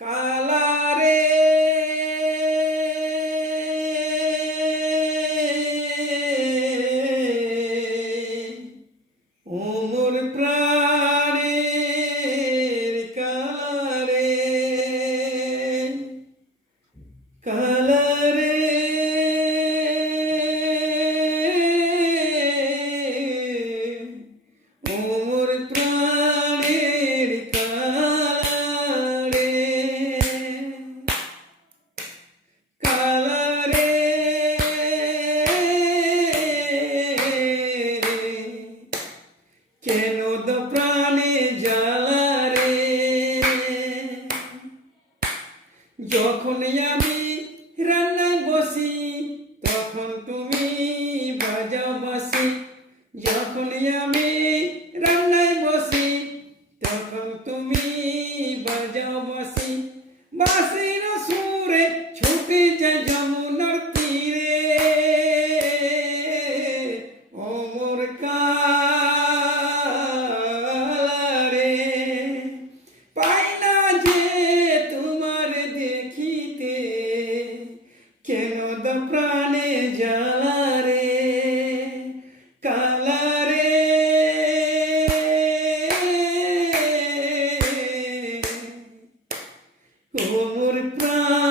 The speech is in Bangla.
காலாரே. ஒரு பிராணே காலாரே. যখন আমি রান্নায় বসি, তখন তুমি বাজাও বাসি। যখন আমি রান্নায় বসি, তখন তুমি বাজাও বাসি। বাসির সুরে ছুটে যায় কেন দা প্রাণে জ্বালা রে কালা প্রাণ।